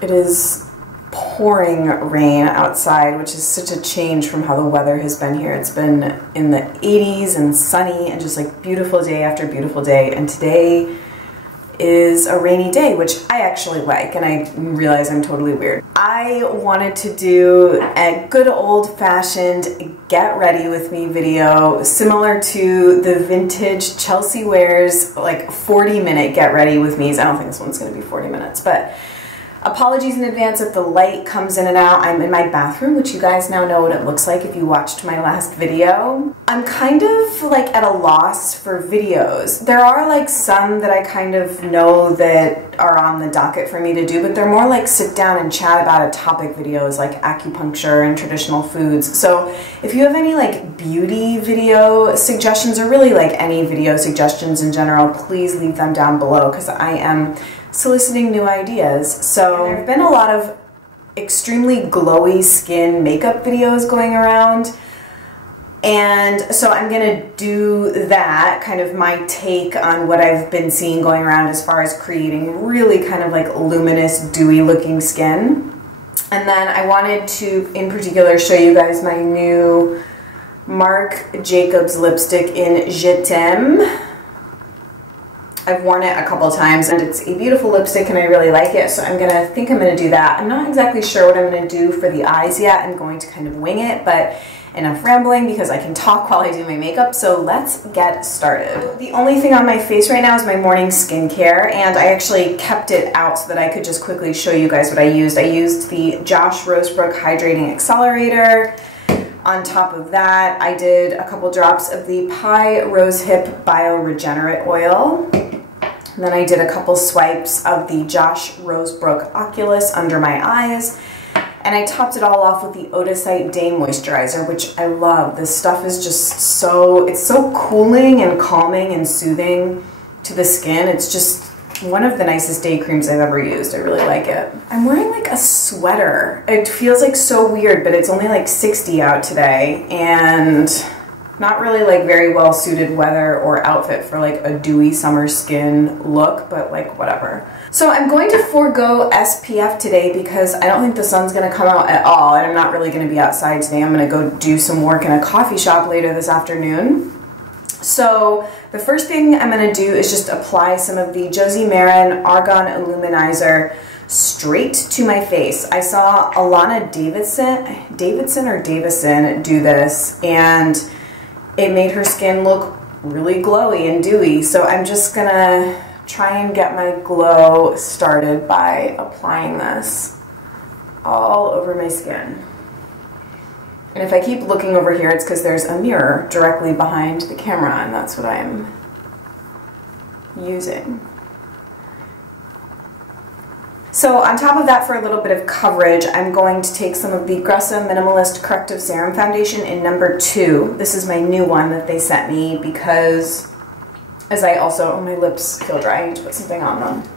It is pouring rain outside, which is such a change from how the weather has been here. It's been in the 80s and sunny and just like beautiful day after beautiful day, and today is a rainy day, which I actually like, and I realize I'm totally weird. I wanted to do a good old-fashioned get ready with me video similar to the vintage Chelsea Wears like 40-minute get ready with me's. I don't think this one's gonna be 40 minutes, but apologies in advance if the light comes in and out. I'm in my bathroom, which you guys now know what it looks like if you watched my last video. I'm kind of like at a loss for videos. There are like some that I kind of know that are on the docket for me to do, but they're more like sit down and chat about a topic videos like acupuncture and traditional foods. So if you have any like beauty video suggestions, or really like any video suggestions in general, please leave them down below, because I am soliciting new ideas. So there have been a lot of extremely glowy skin makeup videos going around, and so I'm gonna do that, kind of my take on what I've been seeing going around as far as creating really kind of like luminous, dewy looking skin. And then I wanted to in particular show you guys my new Marc Jacobs lipstick in Je T'aime. I've worn it a couple times and it's a beautiful lipstick and I really like it, so I'm gonna do that. I'm not exactly sure what I'm gonna do for the eyes yet. I'm going to kind of wing it, but enough rambling because I can talk while I do my makeup, so let's get started. The only thing on my face right now is my morning skincare, and I actually kept it out so that I could just quickly show you guys what I used. I used the Josh Rosebrook Hydrating Accelerator. On top of that, I did a couple drops of the Pai Rosehip Bioregenerate Oil. And then I did a couple swipes of the Josh Rosebrook Occulus under my eyes. And I topped it all off with the Odacite Day Moisturizer, which I love. This stuff is just it's so cooling and calming and soothing to the skin. It's just one of the nicest day creams I've ever used. I really like it. I'm wearing like a sweater. It feels like so weird, but it's only like 60 out today, and not really like very well suited weather or outfit for like a dewy summer skin look, but like whatever. So I'm going to forego SPF today because I don't think the sun's gonna come out at all, and I'm not really gonna be outside today. I'm gonna go do some work in a coffee shop later this afternoon. So the first thing I'm gonna do is just apply some of the Josie Maran Argan Illuminizer straight to my face. I saw Alana Davison do this, and it made her skin look really glowy and dewy. So I'm just gonna try and get my glow started by applying this all over my skin. And if I keep looking over here, it's because there's a mirror directly behind the camera, and that's what I'm using. So on top of that, for a little bit of coverage, I'm going to take some of the Gressa Minimalist Corrective Serum Foundation in number 2. This is my new one that they sent me because, oh, my lips feel dry. I need to put something on them.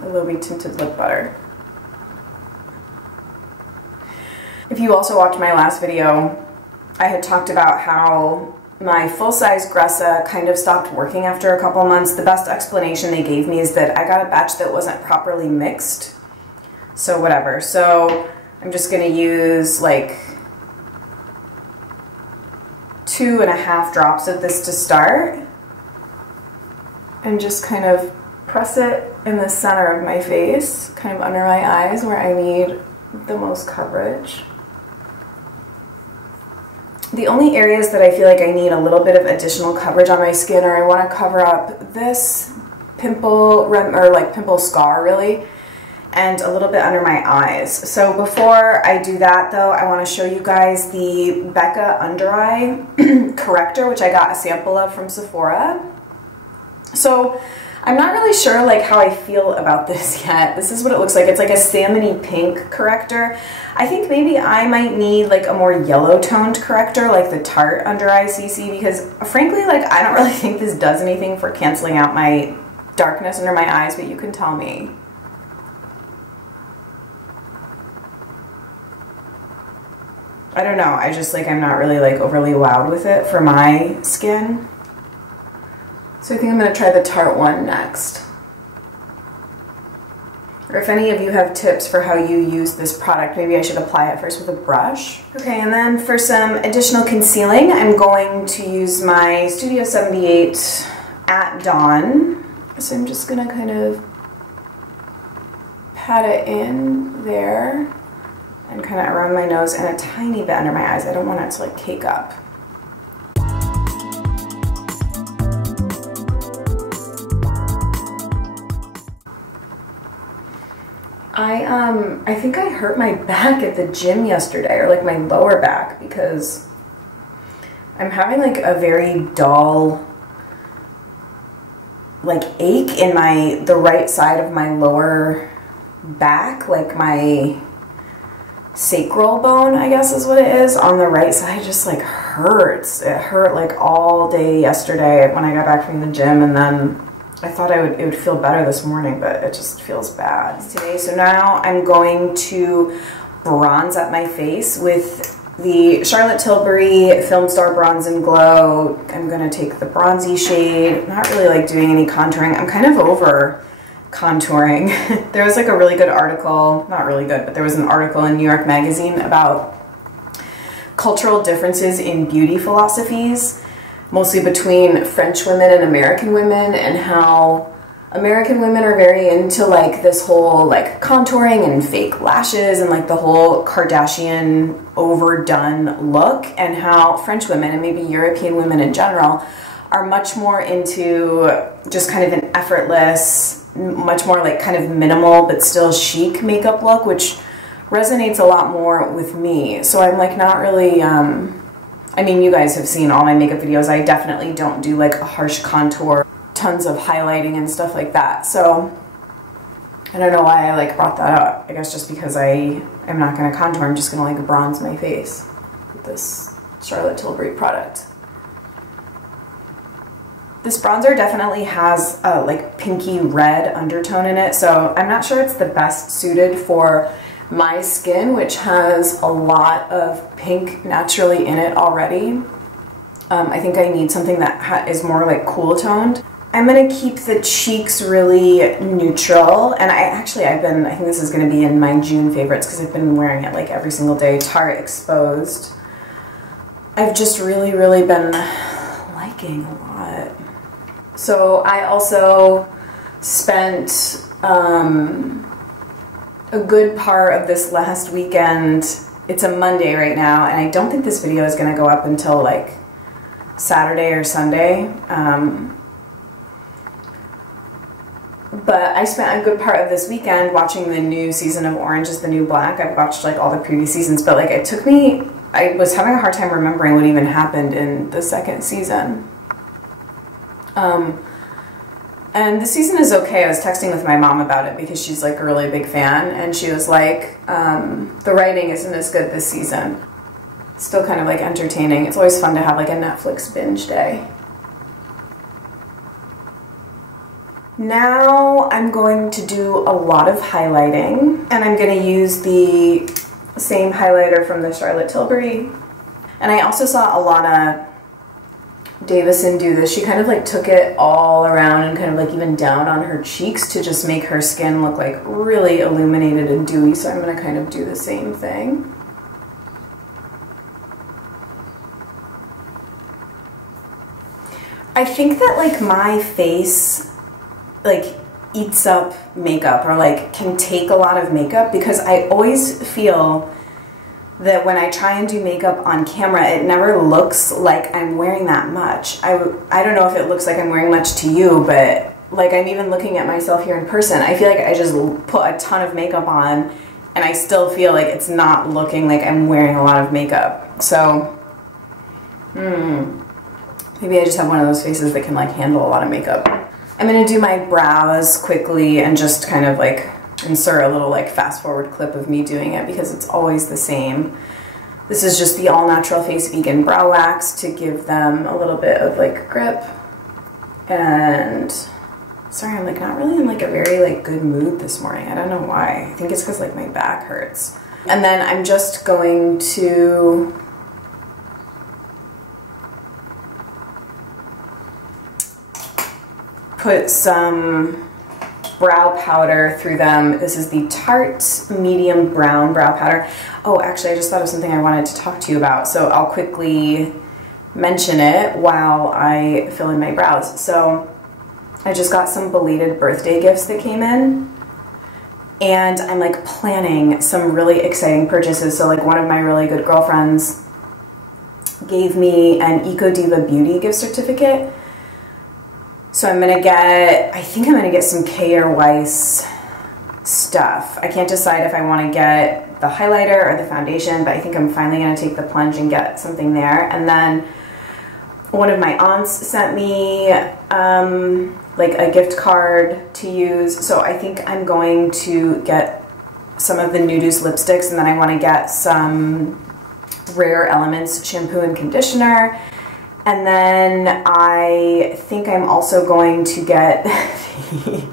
Ellovi Tinted Lip Butter. If you also watched my last video, I had talked about how my full-size Gressa kind of stopped working after a couple months. The best explanation they gave me is that I got a batch that wasn't properly mixed. So whatever. So I'm just going to use like 2.5 drops of this to start, and just kind of press it in the center of my face, kind of under my eyes where I need the most coverage. The only areas that I feel like I need a little bit of additional coverage on my skin, or I want to cover up this pimple pimple scar really, and a little bit under my eyes. So before I do that though, I want to show you guys the Becca Undereye Corrector, which I got a sample of from Sephora. So I'm not really sure like how I feel about this yet. This is what it looks like. It's like a salmony pink corrector. I think maybe I might need like a more yellow toned corrector like the Tarte Undereye CC, because frankly like I don't really think this does anything for canceling out my darkness under my eyes, but you can tell me. I don't know, I just like I'm not really like overly wowed with it for my skin. So I think I'm going to try the Tarte one next. or if any of you have tips for how you use this product. Maybe I should apply it first with a brush. Okay, and then for some additional concealing, I'm going to use my Studio 78 at Dawn. So I'm just gonna kind of pat it in there and kind of around my nose and a tiny bit under my eyes. I don't want it to like cake up. I think I hurt my back at the gym yesterday, or like my lower back, because I'm having like a very dull like ache in the right side of my lower back, like my sacral bone, I guess is what it is, on the right side just like hurts. It hurt like all day yesterday when I got back from the gym, and then I thought it would feel better this morning, but it just feels bad today. So now I'm going to bronze up my face with the Charlotte Tilbury Film Star Bronze+Glow. I'm gonna take the bronzy shade. Not really like doing any contouring. I'm kind of over contouring. There was like a really good article, not really good, but there was an article in New York Magazine about cultural differences in beauty philosophies, mostly between French women and American women, and how American women are very into like this whole like contouring and fake lashes and like the whole Kardashian overdone look, and how French women and maybe European women in general are much more into just kind of an effortless, much more like kind of minimal but still chic makeup look, which resonates a lot more with me. So I'm like not really I mean, you guys have seen all my makeup videos. I definitely don't do like a harsh contour, tons of highlighting and stuff like that. So I don't know why I like brought that up. I guess just because I am not going to contour, I'm just going to like bronze my face with this Charlotte Tilbury product. This bronzer definitely has a like pinky red undertone in it, so I'm not sure it's the best suited for my skin, which has a lot of pink naturally in it already. I think I need something that is more like cool toned. I'm gonna keep the cheeks really neutral, and I think this is gonna be in my June favorites because I've been wearing it like every single day, Tarte Exposed. I've just really been liking a lot. So I also spent a good part of this last weekend. It's a Monday right now, and I don't think this video is going to go up until like Saturday or Sunday. But I spent a good part of this weekend watching the new season of Orange is the New Black. I've watched like all the previous seasons, but like it took me, I was having a hard time remembering what even happened in the second season. And the season is okay. I was texting with my mom about it because she's like a really big fan, and she was like, the writing isn't as good this season. Still kind of like entertaining. It's always fun to have like a Netflix binge day. Now I'm going to do a lot of highlighting, and I'm going to use the same highlighter from the Charlotte Tilbury. And I also saw Alana Davison do this. She kind of like took it all around and kind of like even down on her cheeks to just make her skin look like really illuminated and dewy, so I'm going to kind of do the same thing. I think that like my face like eats up makeup, or like can take a lot of makeup, because I always feel that when I try and do makeup on camera, it never looks like I'm wearing that much. I don't know if it looks like I'm wearing much to you, but like I'm even looking at myself here in person, I feel like I just put a ton of makeup on and I still feel like it's not looking like I'm wearing a lot of makeup. So, maybe I just have one of those faces that can like handle a lot of makeup. I'm gonna do my brows quickly and just kind of like insert a little like fast forward clip of me doing it because it's always the same. This is just the All Natural Face Vegan Brow Wax to give them a little bit of like grip. And sorry, I'm like not really in like a very like good mood this morning. I don't know why. I think it's because like my back hurts. And then I'm just going to put some brow powder through them. This is the Tarte Medium Brown Brow Powder. Oh, actually, I just thought of something I wanted to talk to you about, so I'll quickly mention it while I fill in my brows. So I just got some belated birthday gifts that came in, and I'm like planning some really exciting purchases. So like one of my really good girlfriends gave me an Eco Diva Beauty gift certificate. So I'm gonna get, I think I'm gonna get some K. Weiss stuff. I can't decide if I wanna get the highlighter or the foundation, but I think I'm finally gonna take the plunge and get something there. And then one of my aunts sent me like a gift card to use. So I think I'm going to get some of the Nudu's lipsticks, and then I wanna get some Rare Elements shampoo and conditioner. And then I think I'm also going to get the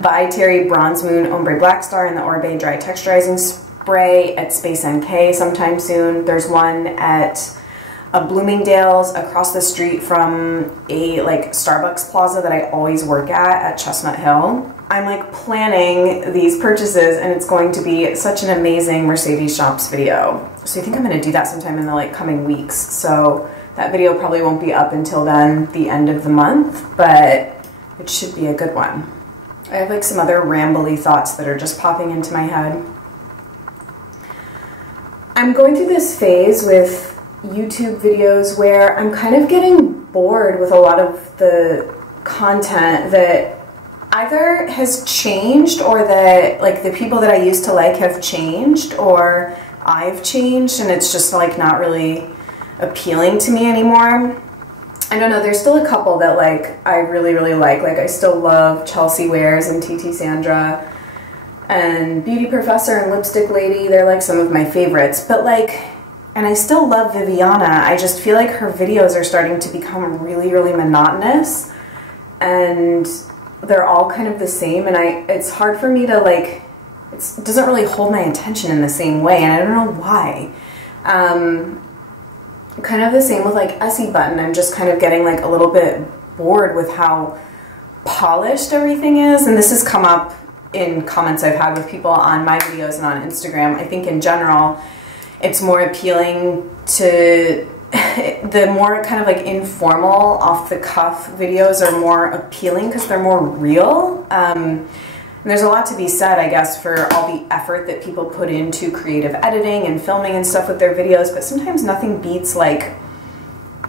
By Terry Bronze Moon Ombre Blackstar and the Orbe Dry Texturizing Spray at Space NK sometime soon. There's one at a Bloomingdale's across the street from a like Starbucks plaza that I always work at Chestnut Hill. I'm like planning these purchases, and it's going to be such an amazing Mercedes Shops video. So I think I'm going to do that sometime in the like coming weeks. So that video probably won't be up until then, the end of the month, but it should be a good one. I have like some other rambly thoughts that are just popping into my head. I'm going through this phase with YouTube videos where I'm kind of getting bored with a lot of the content that either has changed, or that like the people that I used to like have changed, or I've changed and it's just like not really appealing to me anymore. I don't know, there's still a couple that like I really like I still love Chelsea Wares and TT Sandra and Beauty Professor and Lipstick Lady. They're like some of my favorites, but like, and I still love Viviana. I just feel like her videos are starting to become really monotonous, and they're all kind of the same, and it's hard for me to like, it doesn't really hold my attention in the same way, and I don't know why. Kind of the same with like Essie Button. I'm just kind of getting like a little bit bored with how polished everything is, and this has come up in comments I've had with people on my videos and on Instagram. I think in general it's more appealing to the more kind of like informal, off-the-cuff videos are more appealing because they're more real. And there's a lot to be said, I guess, for all the effort that people put into creative editing and filming and stuff with their videos, but sometimes nothing beats like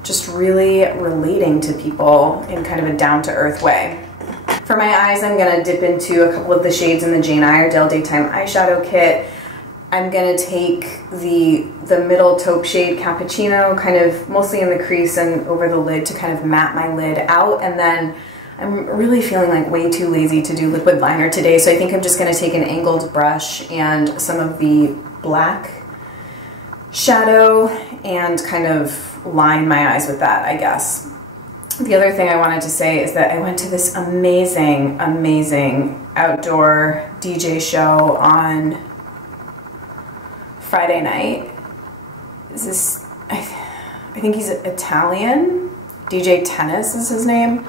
just really relating to people in kind of a down-to-earth way. For my eyes, I'm gonna dip into a couple of the shades in the Jane Iredale Daytime Eyeshadow Kit. I'm gonna take the middle taupe shade Cappuccino, kind of mostly in the crease and over the lid to kind of matte my lid out, and then I'm really feeling like way too lazy to do liquid liner today, so I think I'm just going to take an angled brush and some of the black shadow and kind of line my eyes with that, I guess. The other thing I wanted to say is that I went to this amazing outdoor DJ show on Friday night. I think he's Italian. DJ Tennis is his name.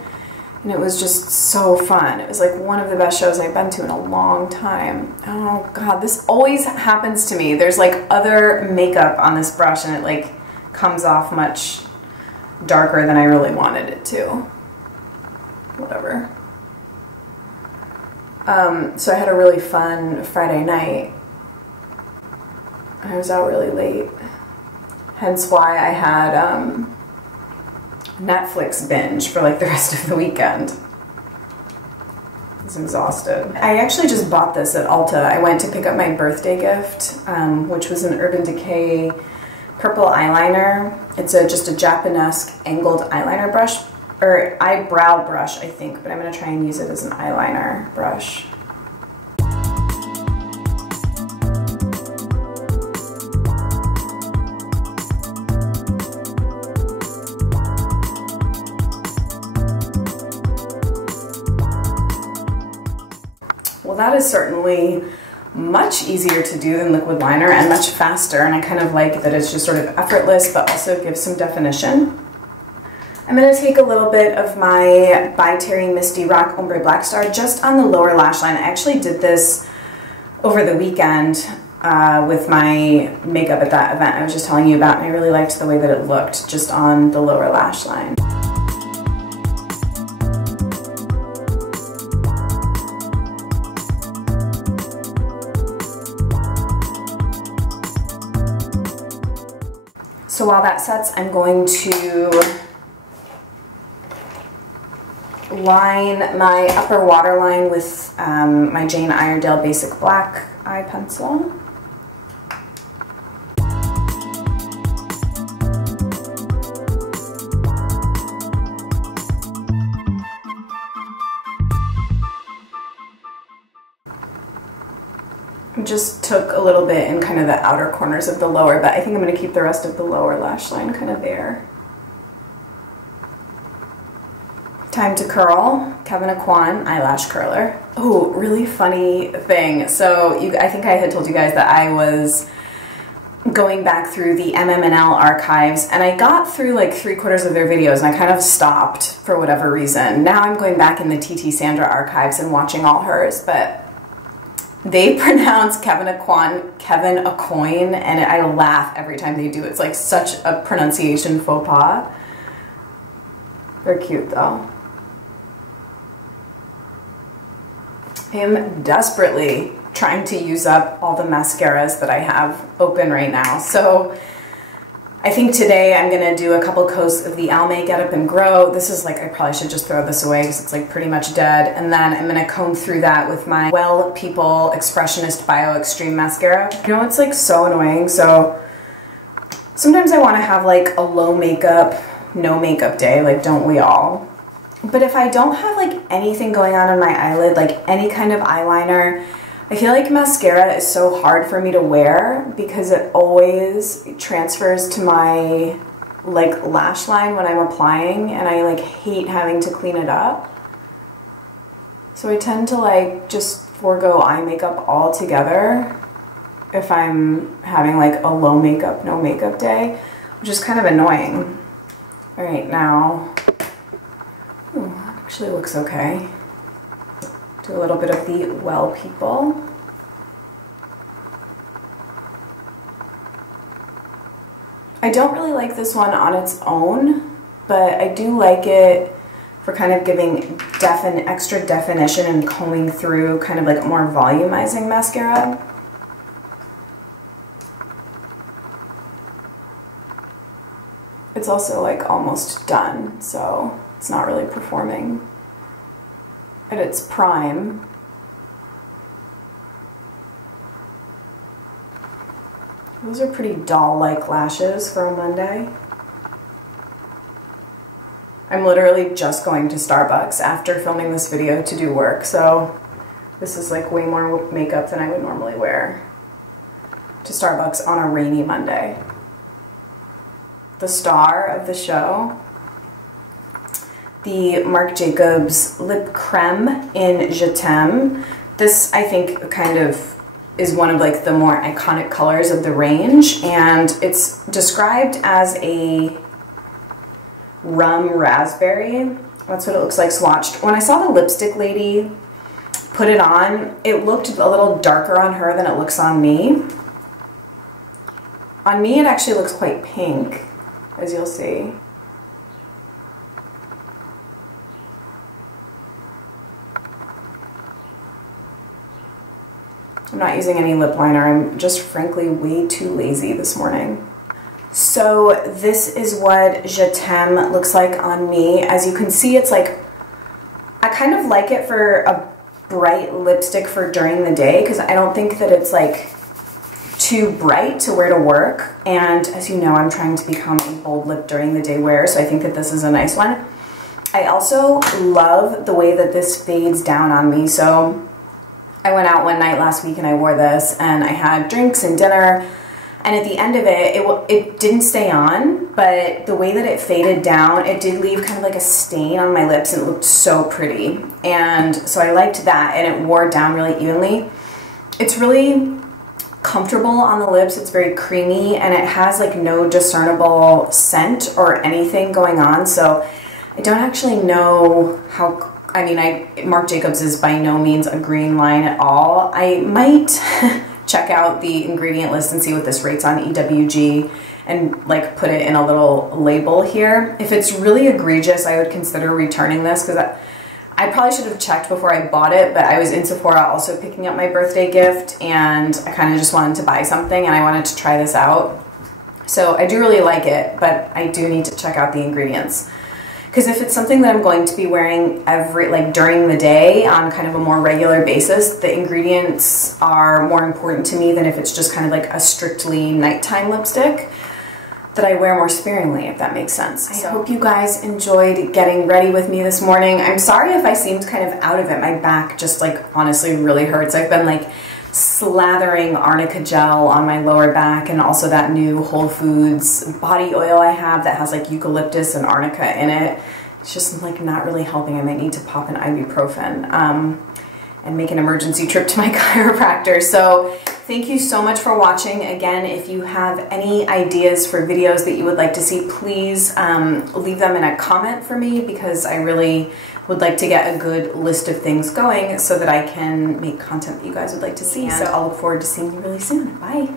And it was just so fun. It was like one of the best shows I've been to in a long time. Oh God, this always happens to me. There's like other makeup on this brush and it like comes off much darker than I really wanted it to. Whatever. So I had a really fun Friday night. I was out really late. Hence why I had Netflix binge for like the rest of the weekend. I was exhausted. I actually just bought this at Ulta. I went to pick up my birthday gift, which was an Urban Decay purple eyeliner. It's just a Japanese angled eyeliner brush, or eyebrow brush, I think, but I'm gonna try and use it as an eyeliner brush. Well, that is certainly much easier to do than liquid liner and much faster, and I kind of like that it's just sort of effortless but also gives some definition. I'm going to take a little bit of my By Terry Misty Rock Ombre Blackstar just on the lower lash line. I actually did this over the weekend with my makeup at that event I was just telling you about, and I really liked the way that it looked just on the lower lash line. So while that sets, I'm going to line my upper waterline with my Jane Iredale Basic Black eye pencil. Just took a little bit in kind of the outer corners of the lower, but I think I'm going to keep the rest of the lower lash line kind of there. Time to curl. Kevin Aquan eyelash curler. Oh, really funny thing. So I think I had told you guys that I was going back through the MMNL archives, and I got through like 3/4 of their videos and I kind of stopped for whatever reason. Now I'm going back in the TT Sandra archives and watching all hers, but they pronounce Kevin Aquan Kevin Acoin, and I laugh every time they do. It's like such a pronunciation faux pas. They're cute though. I am desperately trying to use up all the mascaras that I have open right now. So I think today I'm gonna do a couple coats of the Almay Get Up and Grow. This is like, I probably should just throw this away because it's like pretty much dead. And then I'm gonna comb through that with my Well People Expressionist Bio Extreme Mascara. You know, it's like so annoying. So sometimes I wanna have like a low makeup, no makeup day, like don't we all? But if I don't have like anything going on in my eyelid, like any kind of eyeliner, I feel like mascara is so hard for me to wear because it always transfers to my like lash line when I'm applying, and I like hate having to clean it up. So I tend to like just forego eye makeup altogether if I'm having like a low makeup, no makeup day, which is kind of annoying. All right, now, ooh, actually looks okay. Do a little bit of the Well People. I don't really like this one on its own, but I do like it for kind of giving extra definition and combing through, kind of like more volumizing mascara. It's also like almost done, so it's not really performing at its prime. Those are pretty doll-like lashes for a Monday. I'm literally just going to Starbucks after filming this video to do work, so this is like way more makeup than I would normally wear to Starbucks on a rainy Monday. The star of the show, the Marc Jacobs Lip Creme in Je T'aime. This, I think, kind of is one of like the more iconic colors of the range, and it's described as a rum raspberry. That's what it looks like swatched. When I saw the lipstick lady put it on, it looked a little darker on her than it looks on me. On me, it actually looks quite pink, as you'll see. I'm not using any lip liner. I'm just frankly way too lazy this morning. So this is what Je T'aime looks like on me. As you can see, it's like, I kind of like it for a bright lipstick for during the day because I don't think that it's like too bright to wear to work. And as you know, I'm trying to become a bold lip during the day wear, so I think that this is a nice one. I also love the way that this fades down on me. So I went out one night last week and I wore this, and I had drinks and dinner, and at the end of it, it didn't stay on, but the way that it faded down, it did leave kind of like a stain on my lips, and it looked so pretty. And so I liked that, and it wore down really evenly. It's really comfortable on the lips. It's very creamy and it has like no discernible scent or anything going on. So I don't actually know how, I mean, Marc Jacobs is by no means a green line at all. I might check out the ingredient list and see what this rates on EWG and like put it in a little label here. If it's really egregious, I would consider returning this, because I probably should have checked before I bought it, but I was in Sephora also picking up my birthday gift and I kind of just wanted to buy something and I wanted to try this out. So I do really like it, but I do need to check out the ingredients. Because if it's something that I'm going to be wearing during the day on kind of a more regular basis, the ingredients are more important to me than if it's just kind of like a strictly nighttime lipstick that I wear more sparingly, if that makes sense. I hope you guys enjoyed getting ready with me this morning. I'm sorry if I seemed kind of out of it. My back just like honestly really hurts. I've been like slathering arnica gel on my lower back and also that new Whole Foods body oil I have that has like eucalyptus and arnica in it. It's just like not really helping. I might need to pop an ibuprofen and make an emergency trip to my chiropractor. So thank you so much for watching. Again, if you have any ideas for videos that you would like to see, please leave them in a comment for me, because I really would like to get a good list of things going so that I can make content that you guys would like to see. So I'll look forward to seeing you really soon. Bye.